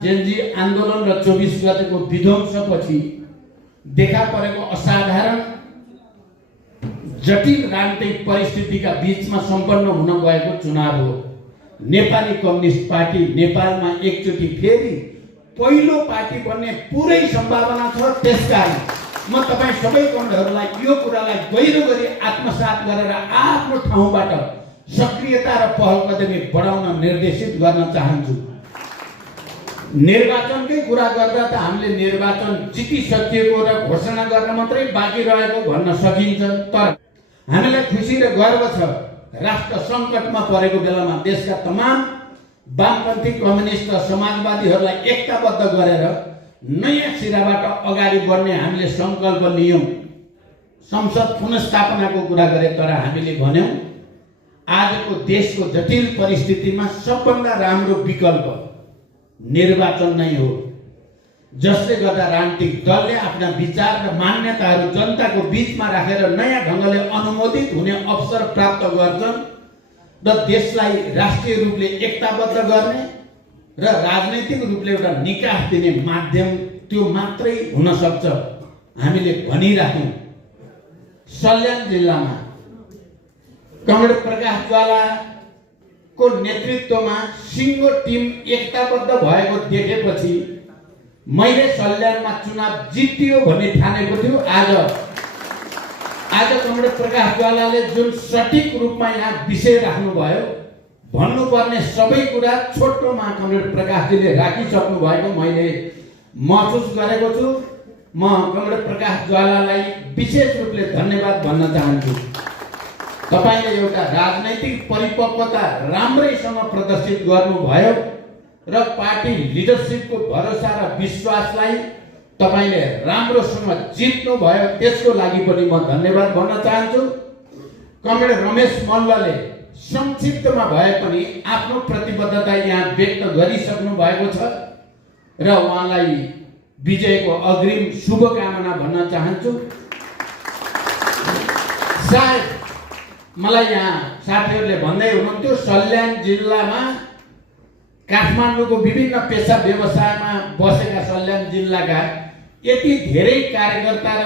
Gen Z आन्दोलन र 24 गतेको विध्वंसपछि देखा परेको असाधारण जटिल राजनीतिक परिस्थितिका बीचमा सम्पन्न हुन गएको चुनाव हो। नेपाली कम्युनिस्ट पार्टी नेपालमा एकचोटि फेरि पहिलो पार्टी बन्ने पुरै सम्भावना छ। त्यसकारण म तपाईं सबै कमरेडहरूलाई यो कुरालाई गहिरो गरी आत्मसात गरेर आफ्नो ठाउँबाट सक्रियता र पहल कदमी बढाउन निर्देशित गर्न चाहन्छु। निर्वाचनकै कुरा गर्दा त हामीले निर्वाचन जितिसकिएको र घोषणा गर्न मात्रै बाँकी रहेको भन्न सकिन्छ, तर हामीलाई खुसी र गर्व छ राष्ट्र सङ्कटमा परेको बेलामा देशका तमाम वामपन्थी कम्युनिस्ट र समाजवादीहरूलाई एकताबद्ध गरेर नयाँ सिराबाट अगाडि बढ्ने हामीले सङ्कल्प लियौँ। संसद पुनर्स्थापनाको कुरा गरे, तर हामीले भन्यौँ आजको देशको जटिल परिस्थितिमा सबभन्दा राम्रो विकल्प निर्वाचन नै हो, जसले गर्दा राजनीतिक दलले आफ्ना विचार र मान्यताहरू जनताको बीचमा राखेर नयाँ ढङ्गले अनुमोदित हुने अवसर प्राप्त गर्छन् र देशलाई राष्ट्रिय रूपले एकताबद्ध गर्ने र राजनैतिक रूपले एउटा निकास दिने माध्यम त्यो मात्रै हुन सक्छ। हामीले भनिराख्यौँ सल्यान जिल्लामा कमरेड प्रकाश ज्वाला को नेतृत्वमा सिङ्गो टिम एकताबद्ध भएको देखेपछि मैले सल्यानमा चुनाव जित्यो भन्ने ठानेको थियो। आज कमरेड प्रकाश ज्वालाले जुन सठिक रूपमा यहाँ विषय राख्नुभयो, भन्नुपर्ने सबै कुरा छोटोमा कमरेड प्रकाशजीले राखिसक्नु भएको मैले महसुस गरेको छु। म कमरेड प्रकाश ज्वालालाई विशेष रूपले धन्यवाद भन्न चाहन्छु। तपाईले एउटा राजनैतिक परिपक्वता राम्रैसँग प्रदर्शित गर्नुभयो र पार्टी लिडरसिपको भरोसा र विश्वासलाई तपाईले राम्रोसँग जित्नु भयो, त्यसको लागि पनि म धन्यवाद भन्न चाहन्छु। कमरेड रमेश मल्लले संक्षिप्तमा भए पनि आफ्नो प्रतिबद्धता यहाँ व्यक्त गरिसक्नु भएको छ र उहाँलाई विजयको अग्रिम शुभकामना भन्न चाहन्छु। सायद मलाई यहाँ साथीहरूले भन्दै हुनुहुन्थ्यो सल्यान जिल्लामा काठमाडौँको विभिन्न पेसा व्यवसायमा बसेका सल्यान जिल्लाका यति धेरै कार्यकर्ता र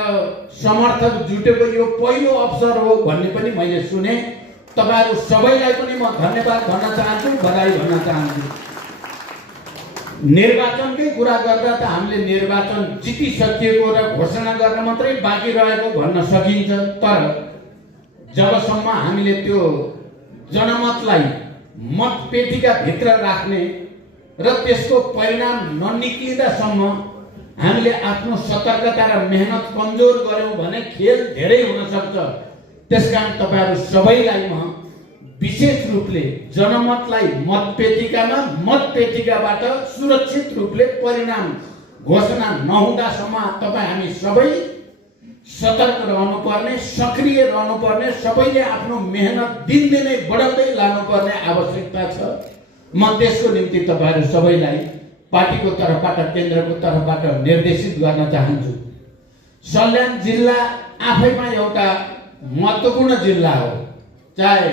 समर्थक जुटेको यो पहिलो अवसर हो भन्ने पनि मैले सुने। तपाईहरू सबैलाई पनि म धन्यवाद भन्न चाहन्छु, बधाई भन्न चाहन्छु। निर्वाचनकै कुरा गर्दा त हामीले निर्वाचन जितिसकिएको र घोषणा गर्न मात्रै बाँकी रहेको भन्न सकिन्छ, तर जबसम्म हामीले त्यो जनमतलाई मतपेटिका भित्र राख्ने र त्यसको परिणाम ननिक्लिँदासम्म हामीले आफ्नो सतर्कता र मेहनत कमजोर गर्यौं भने खेल धेरै हुन सक्छ। त्यसकारण तपाईहरू सबैलाई म विशेष रूपले जनमतलाई मतपेटिकाबाट सुरक्षित रूपले परिणाम घोषणा नहुँदासम्म तपाईँ हामी सबै सतर्क रहनुपर्ने, सक्रिय रहनुपर्ने, सबैले आफ्नो मेहनत दिनदिनै बढाउँदै लानुपर्ने आवश्यकता छ। म त्यसको निम्ति तपाईहरू सबैलाई पार्टीको तर्फबाट, केन्द्रको तर्फबाट निर्देशित गर्न चाहन्छु। सल्यान जिल्ला आफैमा एउटा महत्त्वपूर्ण जिल्ला हो, चाहे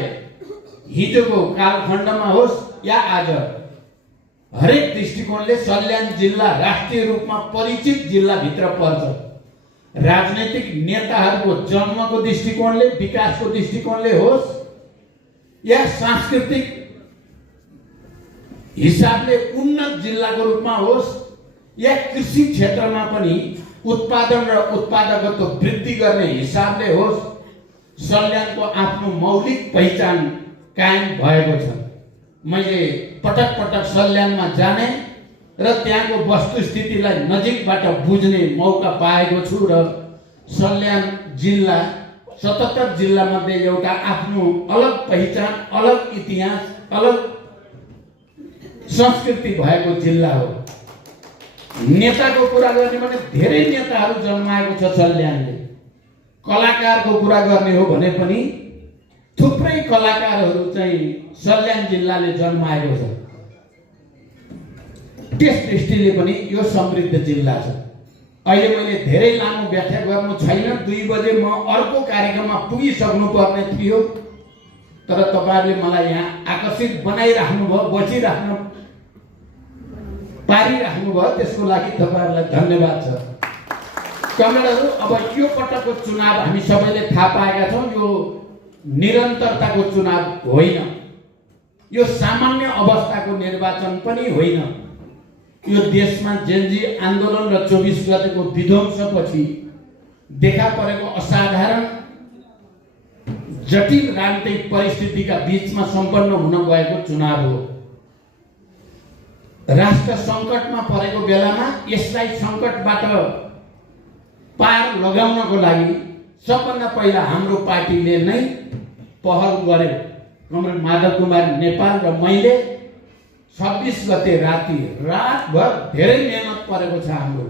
हिजोको कालखण्डमा होस् या आज। हरेक दृष्टिकोणले सल्यान जिल्ला राष्ट्रिय रूपमा परिचित जिल्लाभित्र पर्छ। राजनैतिक नेताहरूको जन्मको दृष्टिकोणले, विकासको दृष्टिकोणले होस् या सांस्कृतिक हिसाबले उन्नत जिल्लाको रूपमा होस् या कृषि क्षेत्रमा पनि उत्पादन र उत्पादकत्व वृद्धि गर्ने हिसाबले होस्, सल्यानको आफ्नो मौलिक पहिचान कायम भएको छ। मैले पटक पटक सल्यानमा जाने र त्यहाँको वस्तुस्थितिलाई नजिकबाट बुझ्ने मौका पाएको छु र सल्यान जिल्ला 77 जिल्लामध्ये एउटा आफ्नो अलग पहिचान, अलग इतिहास, अलग संस्कृति भएको जिल्ला हो। नेताको कुरा गर्ने भने धेरै नेताहरू जन्माएको छ सल्यानले। कलाकारको कुरा गर्ने हो भने पनि थुप्रै कलाकारहरू चाहिँ सल्यान जिल्लाले जन्माएको छ। त्यस दृष्टिले पनि यो समृद्ध जिल्ला छ। अहिले मैले धेरै लामो व्याख्या गर्नु छैन, 2 बजे म अर्को कार्यक्रममा पुगिसक्नु पर्ने थियो, तर तपाईहरुले मलाई यहाँ आकर्षित बनाइराख्नु भयो, बसिराख्नु पारिराख्नुभयो, त्यसको लागि तपाईँहरूलाई धन्यवाद छ। कमरेडहरू, अब यो पटकको चुनाव हामी सबैले थाहा पाएका छौँ, यो निरन्तरताको चुनाव होइन, यो सामान्य अवस्थाको निर्वाचन पनि होइन। यो देशमा जेनजी आन्दोलन र 24 गतेको विध्वंसपछि देखा परेको असाधारण जटिल राजनीतिक परिस्थितिका बीचमा सम्पन्न हुन गएको चुनाव हो। राष्ट्र सङ्कटमा परेको बेलामा यसलाई सङ्कटबाट पार लगाउनको लागि सबभन्दा पहिला हाम्रो पार्टीले नै पहल गर्यो। कमरेड माधव कुमार नेपाल र मैले 26 गते रातभर धेरै मेहनत परेको छ हाम्रो।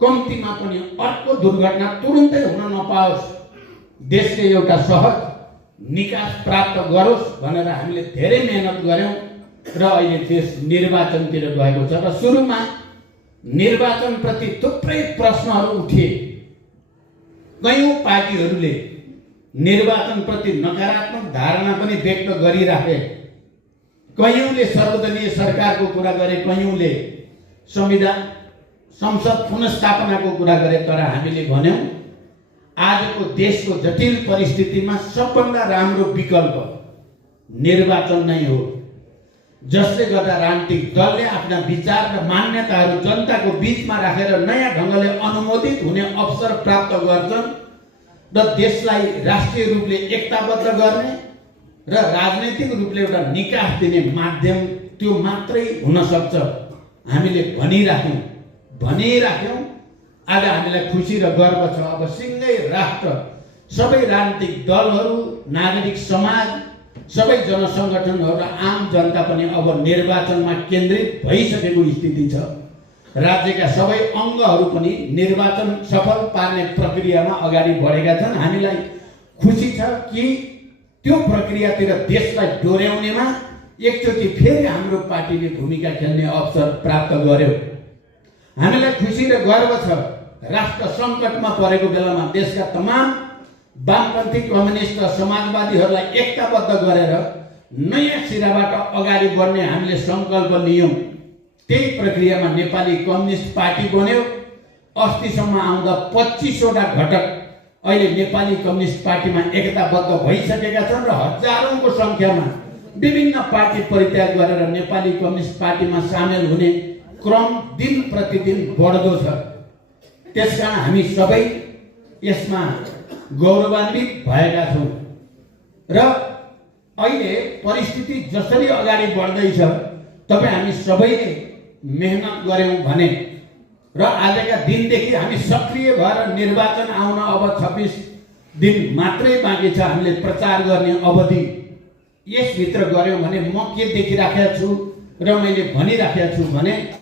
कम्तीमा पनि अर्को दुर्घटना तुरुन्तै हुन नपाओस्, देशले एउटा सहज निकास प्राप्त गरोस् भनेर हामीले धेरै मेहनत गर्यौं र अहिले देश निर्वाचनतिर गएको छ। र सुरुमा निर्वाचनप्रति थुप्रै प्रश्नहरू उठे। कयौं पार्टीहरूले निर्वाचनप्रति नकारात्मक धारणा पनि व्यक्त गरिराखे। कयौंले सर्वदलीय सरकारको कुरा गरे, कयौंले संसद पुनर्स्थापनाको कुरा गरे। तर हामीले भन्यौं आजको देशको जटिल परिस्थितिमा सबभन्दा राम्रो विकल्प निर्वाचन नै हो, जसले गर्दा राजनीतिक दलले आफ्ना विचार र मान्यताहरू जनताको बीचमा राखेर नयाँ ढङ्गले अनुमोदित हुने अवसर प्राप्त गर्छन् र देशलाई राष्ट्रिय रूपले एकताबद्ध गर्ने र राजनैतिक रूपले एउटा निकास दिने माध्यम त्यो मात्रै हुन सक्छ। हामीले भनिराख्यौं। आज हामीलाई खुसी र गर्व छ। अब सिंगै राष्ट्र, सबै राजनीतिक दलहरू, नागरिक समाज, सबै जनसङ्गठनहरू र आम जनता पनि अब निर्वाचनमा केन्द्रित भइसकेको स्थिति छ। राज्यका सबै अङ्गहरू पनि निर्वाचन सफल पार्ने प्रक्रियामा अगाडि बढेका छन्। हामीलाई खुसी छ कि त्यो प्रक्रियातिर देशलाई डोर्याउनेमा एकचोटि फेरि हाम्रो पार्टीले भूमिका खेल्ने अवसर प्राप्त गर्यो। हामीलाई खुसी र गर्व छ राष्ट्र सङ्कटमा परेको बेलामा देशका तमाम वामपन्थी, कम्युनिस्ट र समाजवादीहरूलाई एकताबद्ध गरेर नयाँ सिराबाट अगाडि बढ्ने हामीले सङ्कल्प लियौँ। त्यही प्रक्रियामा नेपाली कम्युनिस्ट पार्टी बन्यो। अस्तिसम्म आउँदा 25 वटा घटक अहिले नेपाली कम्युनिस्ट पार्टीमा एकताबद्ध भइसकेका छन् र हजारौंको संख्यामा विभिन्न पार्टी परित्याग गरेर नेपाली कम्युनिस्ट पार्टीमा सामेल हुने क्रम दिन प्रतिदिन बढ्दो छ। त्यसकारण हामी सबै यसमा गौरवान्वित भएका छौँ र अहिले परिस्थिति जसरी अगाडि बढ्दैछ तपाईँ हामी सबैले मेहनत गर्यौं भने र आजका दिनदेखि हामी सक्रिय भएर निर्वाचन आउन अब 26 दिन मात्रै बाँकी छ। हामीले प्रचार गर्ने अवधि यसभित्र गर्यौं भने म के देखिराखेको छु र मैले भनिराखेको छु भने